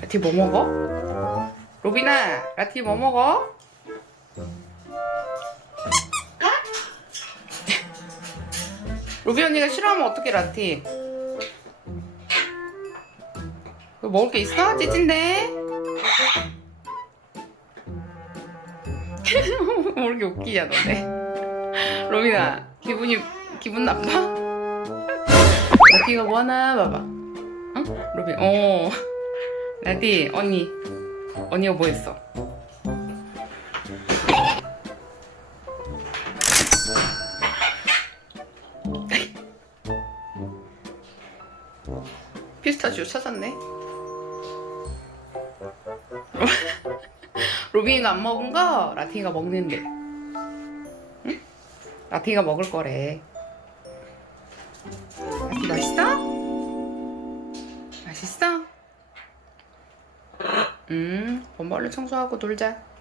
라티 뭐 먹어? 로빈아, 라티 뭐 먹어? 로비 언니가 싫어하면 어떡해, 라티? 너 먹을 게 있어? 찌찐데? 뭐 이렇게 웃기냐, 너네. 로빈아, 기분이, 기분 나빠? 라티가 뭐 하나 봐봐. 응? 로빈, 어. 라티, 언니. 언니가 뭐 했어? 피스타치오 찾았네. 로빈이가 안 먹은 거 라티가 먹는데. 응? 라티가 먹을 거래. 맛있어? 맛있어? 음, 번벌레 청소하고 놀자.